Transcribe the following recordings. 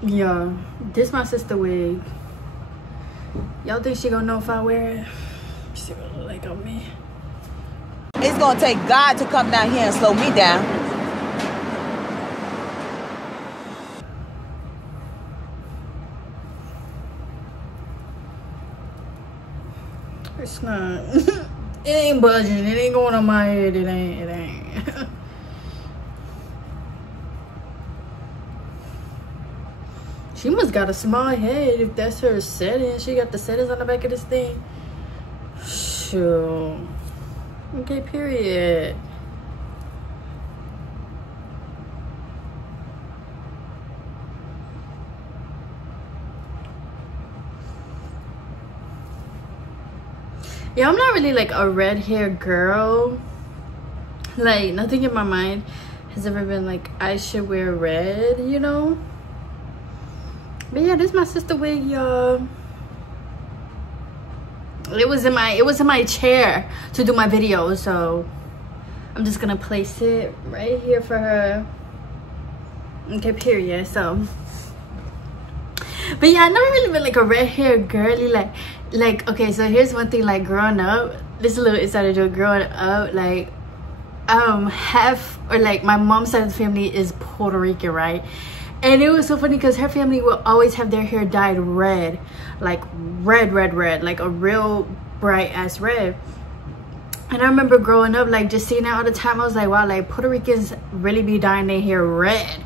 Yeah, this my sister wig. Y'all think she gonna know if I wear it? See what it look like on me. It's gonna take God to come down here and slow me down. It's not. It ain't budging. It ain't going on my head. It ain't. She must got a small head if that's her setting. She got the settings on the back of this thing. Sure. Okay, period. Yeah, I'm not really like a red hair girl. Like, nothing in my mind has ever been like I should wear red, you know? But yeah, this is my sister wig, y'all. It was in my chair to do my video, so I'm just gonna place it right here for her. Okay, period. So, but yeah, I never really been like a red hair girly. Like okay, so here's one thing. Like growing up, this is a little insider joke. Growing up, like half or like my mom's side of the family is Puerto Rican, right? And it was so funny because her family will always have their hair dyed red, like red, like a real bright ass red. And I remember growing up, like just seeing that all the time. I was like, wow, like Puerto Ricans really be dyeing their hair red.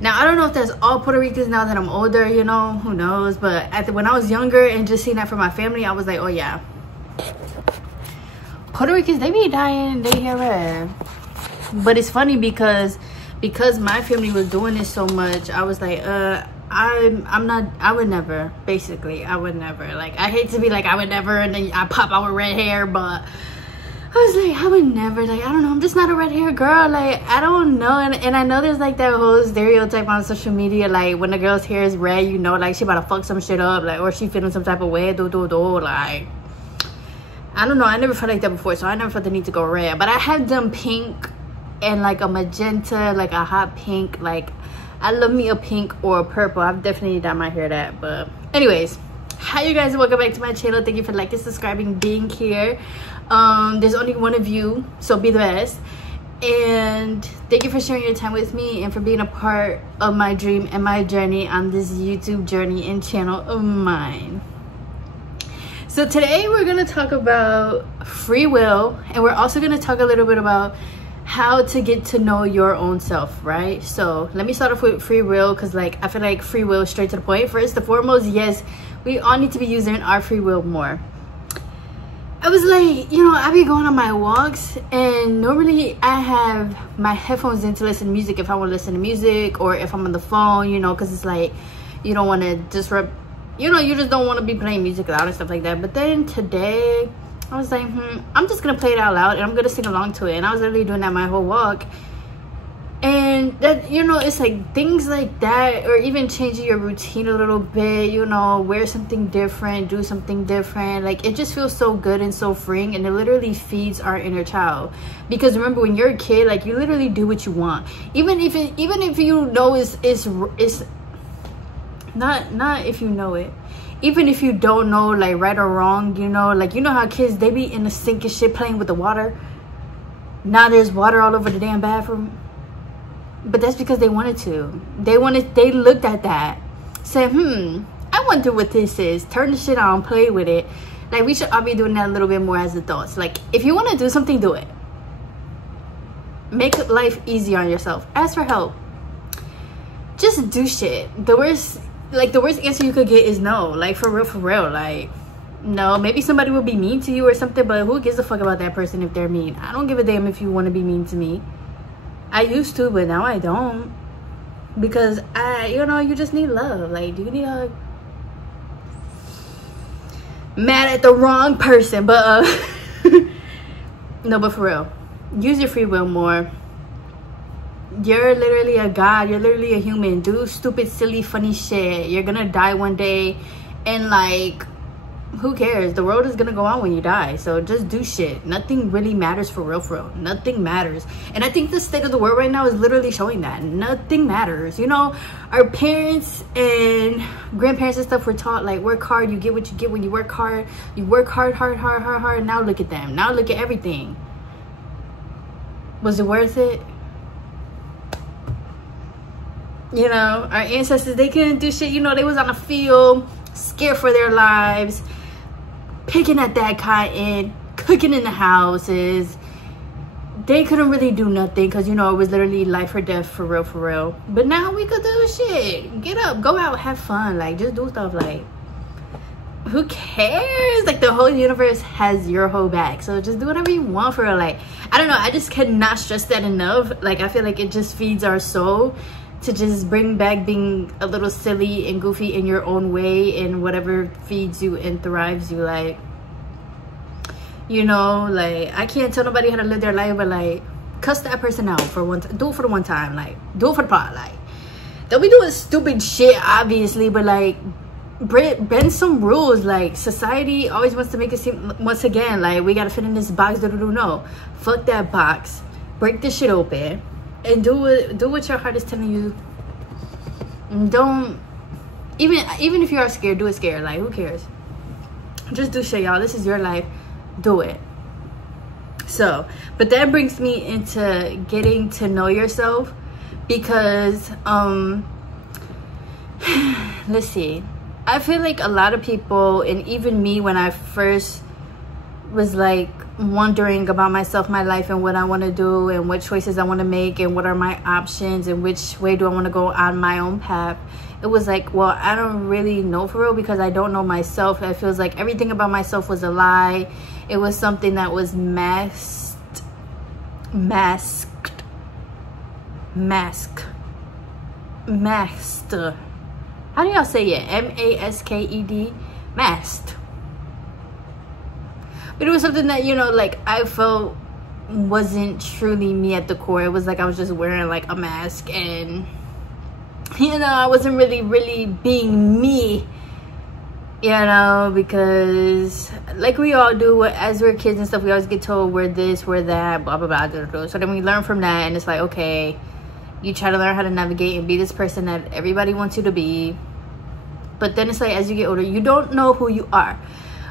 Now I don't know if that's all Puerto Ricans now that I'm older, you know, who knows? But when I was younger and just seeing that from my family, I was like, oh yeah, Puerto Ricans, they be dyeing their hair red. But it's funny because my family was doing this so much, I was like, I would never, basically. I would never. Like, I hate to be like, I would never, and then I pop out with red hair, but I was like, I would never. Like, I don't know, I'm just not a red hair girl. Like, I don't know. And I know there's like that whole stereotype on social media, like when a girl's hair is red, you know, like she about to fuck some shit up, like, or she feeling some type of way, like, I don't know, I never felt like that before, so I never felt the need to go red. But I had done pink and like a magenta, like a hot pink. Like, I love me a pink or a purple. I've definitely dyed my hair that. But anyways, hi you guys, welcome back to my channel. Thank you for liking, subscribing, being here. There's only one of you, so be the best. And thank you for sharing your time with me and for being a part of my dream and my journey on this YouTube journey and channel of mine. So today we're gonna talk about free will, and we're also gonna talk a little bit about how to get to know your own self, right? So let me start off with free will, because like I feel like free will is straight to the point. First and foremost, yes, we all need to be using our free will more. I was like, you know, I be going on my walks, and normally I have my headphones in to listen to music if I want to listen to music, or if I'm on the phone, you know, because it's like you don't want to disrupt, you know, you just don't want to be playing music loud and stuff like that. But then today I was like, I'm just gonna play it out loud and I'm gonna sing along to it. And I was literally doing that my whole walk. And that, you know, it's like things like that, or even changing your routine a little bit, you know, wear something different, do something different. Like, it just feels so good and so freeing, and it literally feeds our inner child. Because remember, when you're a kid, like, you literally do what you want. Even if you know it's not if you know it. Even if you don't know, like, right or wrong, you know, like, you know how kids, they be in the sink and shit playing with the water. Now there's water all over the damn bathroom. But that's because they wanted to. They looked at that, said, I wonder what this is. Turn the shit on, play with it. Like, we should all be doing that a little bit more as adults. Like, if you want to do something, do it. Make life easy on yourself. Ask for help. Just do shit. The worst answer you could get is no. Like, for real, like, no. Maybe somebody will be mean to you or something, but who gives a fuck about that person if they're mean? I don't give a damn if you want to be mean to me. I used to, but now I don't, because you know, you just need love. Like, do you need a mad at the wrong person? But no, but for real, use your free will more. You're literally a god. You're literally a human. Do stupid, silly, funny shit. You're gonna die one day, and like, who cares? The world is gonna go on when you die, so just do shit. Nothing really matters for real. Nothing matters. And I think the state of the world right now is literally showing that nothing matters. You know, our parents and grandparents and stuff were taught, like, work hard, you get what you get when you work hard. You work hard. Now look at them. Now look at everything. Was it worth it? You know, our ancestors, they couldn't do shit. You know, they was on the field, scared for their lives, picking at that cotton, cooking in the houses. They couldn't really do nothing because, you know, it was literally life or death, for real. But now we could do shit. Get up, go out, have fun. Like, just do stuff. Like, who cares? Like, the whole universe has your whole back, so just do whatever you want, for real. Like, I don't know, I just cannot stress that enough. Like, I feel like it just feeds our soul to just bring back being a little silly and goofy in your own way, and whatever feeds you and thrives you. Like, you know, like, I can't tell nobody how to live their life, but like, cuss that person out for one time. Do it for the one time. Like, do it for the pot. Like, they'll be doing stupid shit, obviously, but like, bend some rules. Like, society always wants to make it seem, once again, like, we gotta fit in this box. No, fuck that box. Break this shit open and do what your heart is telling you. And don't, even if you are scared, do it scared. Like, who cares? Just do shit, y'all. This is your life. Do it. So, but that brings me into getting to know yourself, because let's see, I feel like a lot of people, and even me, when I first was like wondering about myself, my life, and what I want to do, and what choices I want to make, and what are my options, and which way do I want to go on my own path, it was like, well, I don't really know, for real, because I don't know myself. It feels like everything about myself was a lie. It was something that was masked. How do y'all say it? M-A-S-K-E-D. Masked. But it was something that, you know, like, I felt wasn't truly me at the core. It was like I was just wearing like a mask, and, you know, I wasn't really being me, you know, because like we all do as we're kids and stuff, we always get told we're this, we're that, blah blah blah. So then we learn from that, and it's like, okay, you try to learn how to navigate and be this person that everybody wants you to be. But then it's like, as you get older, you don't know who you are.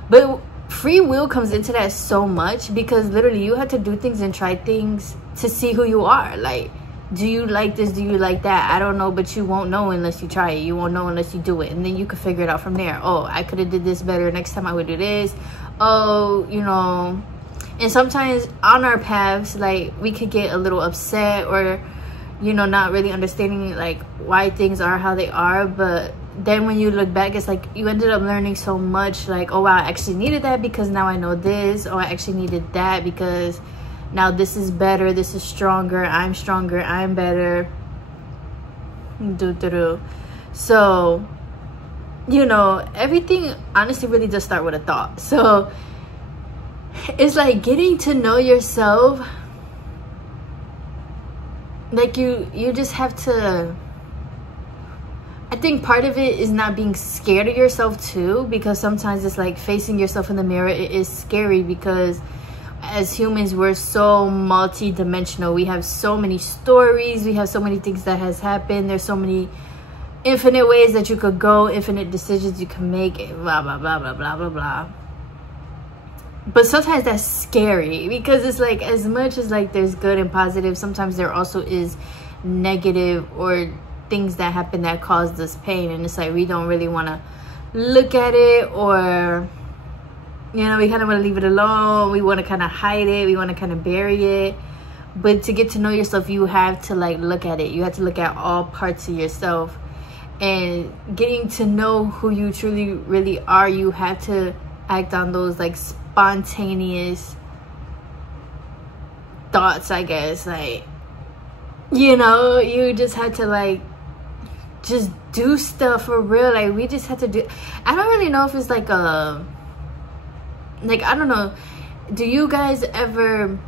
But free will comes into that so much, because literally you have to do things and try things to see who you are. Like, do you like this? Do you like that? I don't know, but you won't know unless you try it. You won't know unless you do it. And then you can figure it out from there. Oh, I could have did this better. Next time I would do this. Oh, you know. And sometimes on our paths, like, we could get a little upset, or, you know, not really understanding like why things are how they are. But then when you look back, it's like you ended up learning so much. Like, oh wow, I actually needed that because now I know this. Oh, I actually needed that because now this is better, this is stronger, I'm better. So, you know, everything honestly really does start with a thought. So it's like getting to know yourself. Like, you just have to, I think part of it is not being scared of yourself too, because sometimes it's like facing yourself in the mirror, it is scary, because as humans, we're so multi-dimensional. We have so many stories, we have so many things that has happened, there's so many infinite ways that you could go, infinite decisions you can make, blah blah blah blah blah blah blah. But sometimes that's scary, because it's like, as much as like there's good and positive, sometimes there also is negative or things that happen that cause us pain, and it's like we don't really want to look at it, or, you know, we kind of want to leave it alone. We want to kind of hide it. We want to kind of bury it. But to get to know yourself, you have to like look at it. You have to look at all parts of yourself. And getting to know who you truly really are, you have to act on those like spontaneous thoughts, I guess. Like, you know, you just had to like just do stuff for real. Like, we just had to do, I don't really know if it's like a, like, I don't know, do you guys ever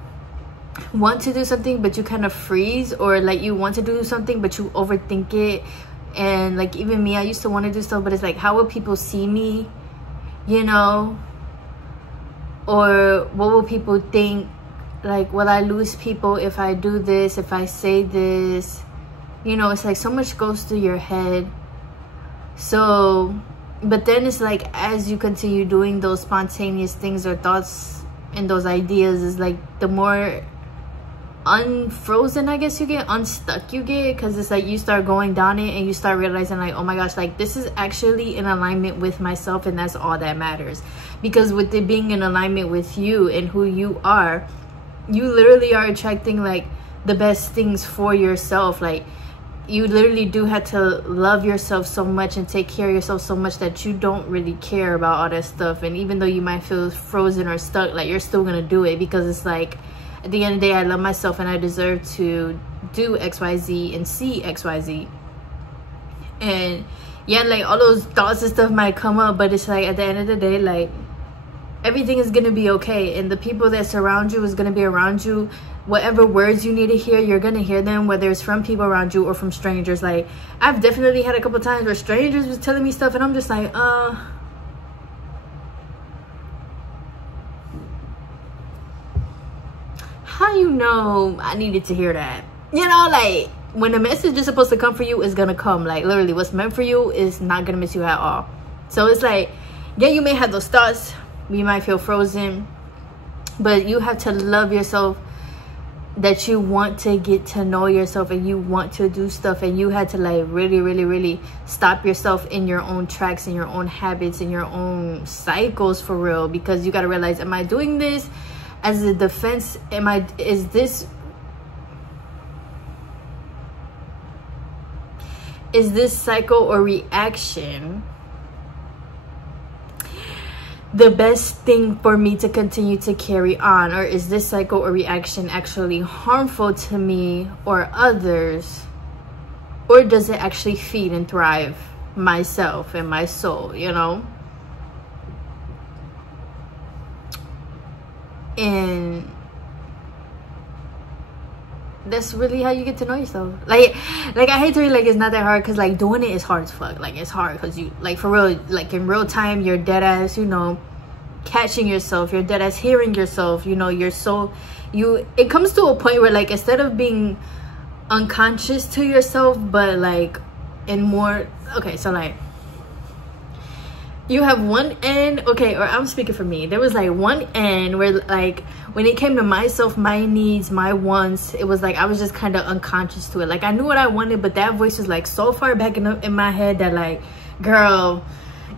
want to do something but you kind of freeze, or like you want to do something but you overthink it? And like, even me, I used to want to do stuff, but it's like, how will people see me? you know? Or what will people think? Like, will I lose people if I do this, if I say this? You know, it's like so much goes through your head. So, but then it's like, as you continue doing those spontaneous things or thoughts and those ideas, is like the more unfrozen, I guess you get, unstuck you get, because it's like you start going down it and you start realizing like, oh my gosh, like this is actually in alignment with myself, and that's all that matters. Because with it being in alignment with you and who you are, you literally are attracting like the best things for yourself. Like, you literally do have to love yourself so much and take care of yourself so much that you don't really care about all that stuff. And even though you might feel frozen or stuck, like, you're still gonna do it, because it's like, at the end of the day, I love myself and I deserve to do XYZ and see XYZ. And yeah, like all those thoughts and stuff might come up, but it's like, at the end of the day, like, everything is gonna be okay, and the people that surround you is gonna be around you. Whatever words you need to hear, you're gonna hear them, whether it's from people around you or from strangers. Like, I've definitely had a couple times where strangers was telling me stuff and I'm just like, how you know I needed to hear that? You know, like, when a message is supposed to come for you, it's gonna come. Like, literally, what's meant for you is not gonna miss you at all. So it's like, yeah, you may have those thoughts, you might feel frozen, but you have to love yourself, that you want to get to know yourself and you want to do stuff, and you had to like really stop yourself in your own tracks and your own habits and your own cycles, for real. Because you got to realize, am I doing this as a defense? Is this cycle or reaction the best thing for me to continue to carry on? Or is this cycle or reaction actually harmful to me or others? Or does it actually feed and thrive myself and my soul, you know? And that's really how you get to know yourself. Like I hate to be like, it's not that hard, because like doing it is hard as fuck. Like, it's hard because you, like, for real, like in real time, you're dead ass, you know, catching yourself, you're dead ass hearing yourself, you know, it comes to a point where, like, instead of being unconscious to yourself, but like in more, okay, so like you have one end, okay, or I'm speaking for me, there was like one end where, like, when it came to myself, my needs, my wants, it was like I was just kind of unconscious to it. Like, I knew what I wanted, but that voice was like so far back in my head that, like, girl,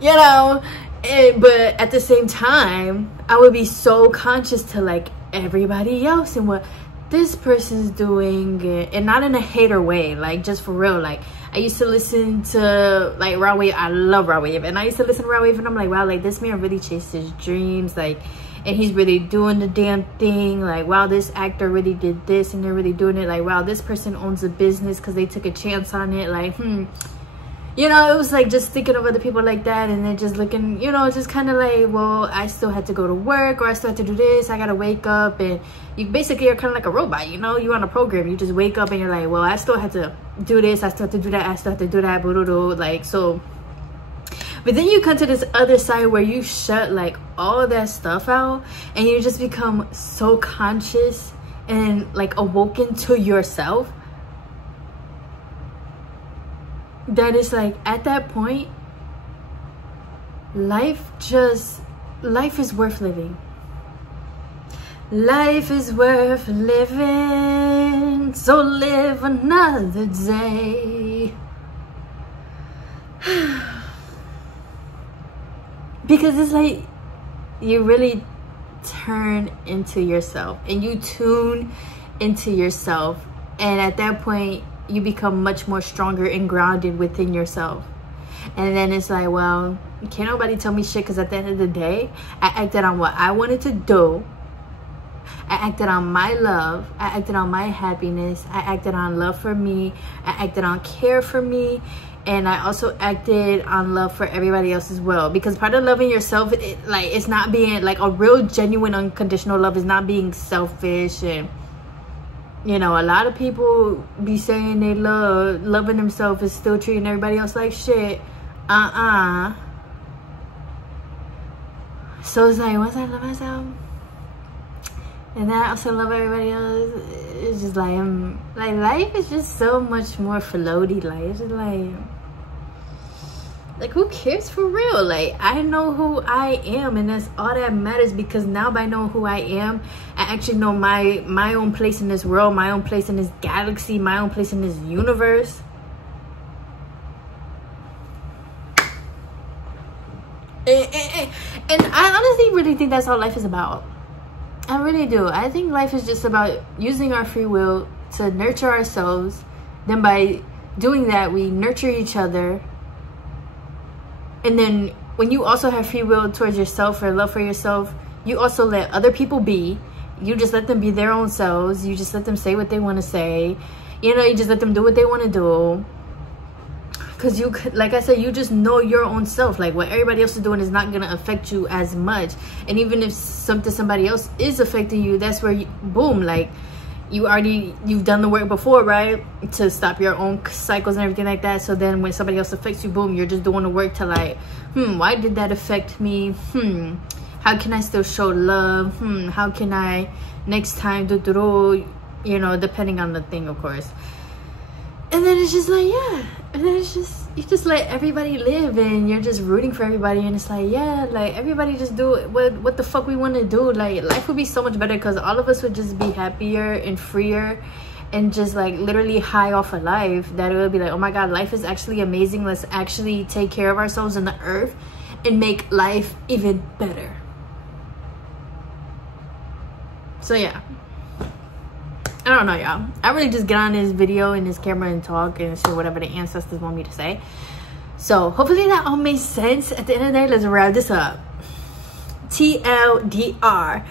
you know. But at the same time, I would be so conscious to like everybody else and what this person's doing, and not in a hater way, like, just for real. Like, I used to listen to like Rod Wave. I love Rod Wave, and I used to listen to Rod Wave, and I'm like, wow, like, this man really chased his dreams, like, and he's really doing the damn thing. Like, wow, this actor really did this and they're really doing it. Like, wow, this person owns a business because they took a chance on it. Like, you know, it was like just thinking of other people like that, and then just looking, you know, just kind of like, well, I still had to go to work, or I still had to do this, I gotta wake up. And you basically are kind of like a robot, you know, you're on a program, you just wake up and you're like, well, I still had to do this, I still have to do that, I still have to do that, blah, blah, blah. Like, so, but then you come to this other side where you shut like all that stuff out, and you just become so conscious and like awoken to yourself, that is like, at that point, life is worth living. Life is worth living, so live another day. Because it's like, you really turn into yourself and you tune into yourself, and at that point you become much more stronger and grounded within yourself. And then it's like, well, can't nobody tell me shit, because at the end of the day, I acted on what I wanted to do. I acted on my love, I acted on my happiness, I acted on love for me, I acted on care for me, and I also acted on love for everybody else as well. Because part of loving yourself, it's not being like a real genuine unconditional love, is not being selfish. And you know, a lot of people be saying they loving themselves is still treating everybody else like shit. So it's like, once I love myself, and then I also love everybody else, it's just like, life is just so much more floaty. Like, it's just like who cares for real? Like, I know who I am, and that's all that matters, because now by knowing who I am, I actually know my own place in this world, my own place in this galaxy, my own place in this universe. And I honestly really think that's all life is about. I really do. I think life is just about using our free will to nurture ourselves. Then by doing that, we nurture each other. And then when you also have free will towards yourself or love for yourself, you also let other people be. You just let them be their own selves. You just let them say what they want to say. You know, you just let them do what they want to do. Because you, like I said, you just know your own self. Like, what everybody else is doing is not going to affect you as much. And even if somebody else is affecting you, that's where you, boom, like, you've done the work before, right, to stop your own cycles and everything like that. So then when somebody else affects you, boom, you're just doing the work to like, why did that affect me? How can I still show love? How can I next time do, you know, depending on the thing, of course. And then it's just like, yeah, and then it's just, you just let everybody live, and you're just rooting for everybody, and it's like, yeah, like, everybody just do what the fuck we want to do. Like, life would be so much better, because all of us would just be happier and freer, and just like literally high off of life, that it would be like, oh my god, life is actually amazing. Let's actually take care of ourselves in the earth and make life even better. So yeah, I don't know, y'all. I really just get on this video and this camera and talk and say whatever the ancestors want me to say. So hopefully that all makes sense. At the end of the day, let's wrap this up. TLDR.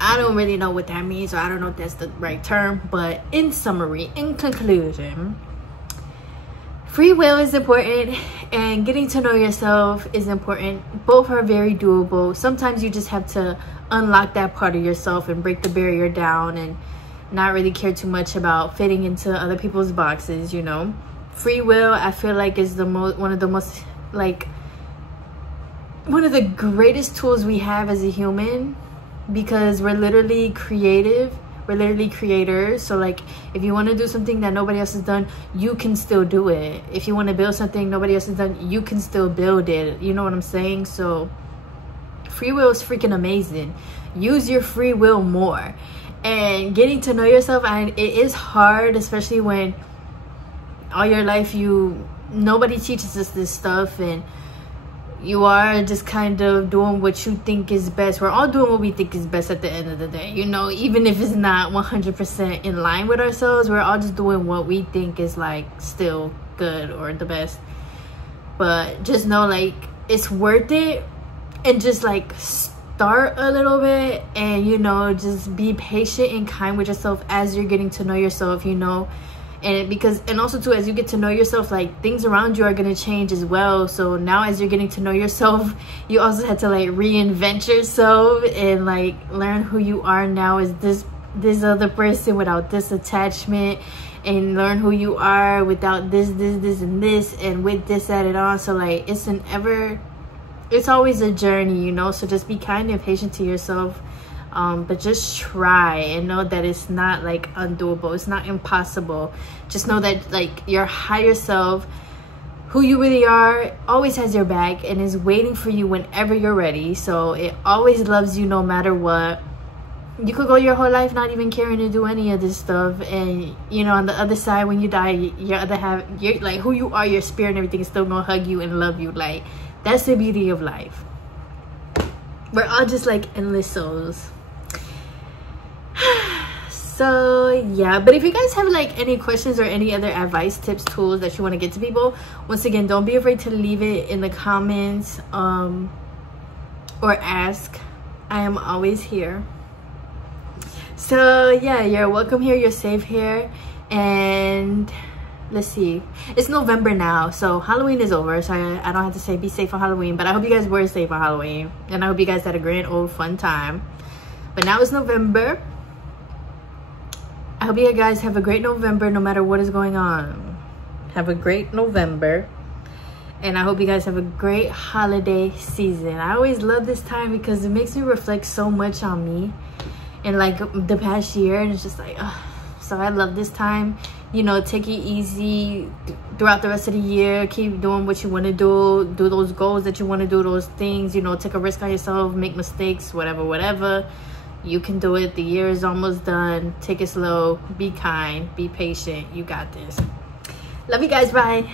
I don't really know what that means, or I don't know if that's the right term, but in summary, in conclusion, free will is important, and getting to know yourself is important. Both are very doable. Sometimes you just have to unlock that part of yourself and break the barrier down, and not really care too much about fitting into other people's boxes, you know. Free will, I feel like, is one of the greatest tools we have as a human, because we're literally creative. We're literally creators. So like, if you want to do something that nobody else has done, you can still do it. If you want to build something nobody else has done, you can still build it. You know what I'm saying? So free will is freaking amazing. Use your free will more. And getting to know yourself, and it is hard, especially when all your life nobody teaches us this stuff, and you are just kind of doing what you think is best. We're all doing what we think is best at the end of the day, you know, even if it's not 100% in line with ourselves. We're all just doing what we think is like still good or the best. But just know, like, it's worth it, and just like start a little bit, and you know, just be patient and kind with yourself as you're getting to know yourself, you know. And also too, as you get to know yourself, like, things around you are going to change as well. So now, as you're getting to know yourself, you also have to like reinvent yourself and like learn who you are now as this other person without this attachment, and learn who you are without this and this, and with this added on. So like, it's always a journey, you know. So just be kind and patient to yourself. But just try, and know that it's not like undoable. It's not impossible. Just know that like your higher self, who you really are, always has your back and is waiting for you whenever you're ready. So it always loves you no matter what. You could go your whole life not even caring to do any of this stuff, and you know, on the other side, when you die, your other half, you're like, who you are, your spirit and everything is still gonna hug you and love you. Like, that's the beauty of life. We're all just like endless souls. So yeah, but if you guys have like any questions or any other advice, tips, tools that you want to get to people, once again, don't be afraid to leave it in the comments, or ask. I am always here. So yeah, you're welcome here, you're safe here. And let's see, it's November now, so Halloween is over, so I don't have to say be safe on Halloween, but I hope you guys were safe on Halloween, and I hope you guys had a grand old fun time. But now it's November. I hope you guys have a great November, no matter what is going on. Have a great November. And I hope you guys have a great holiday season. I always love this time because it makes me reflect so much on me and like the past year, and it's just like, so I love this time. You know, take it easy throughout the rest of the year. Keep doing what you want to do those goals that you want to do, those things, you know, take a risk on yourself, make mistakes, whatever. You can do it. The year is almost done. Take it slow, be kind, be patient. You got this. Love you guys. Bye.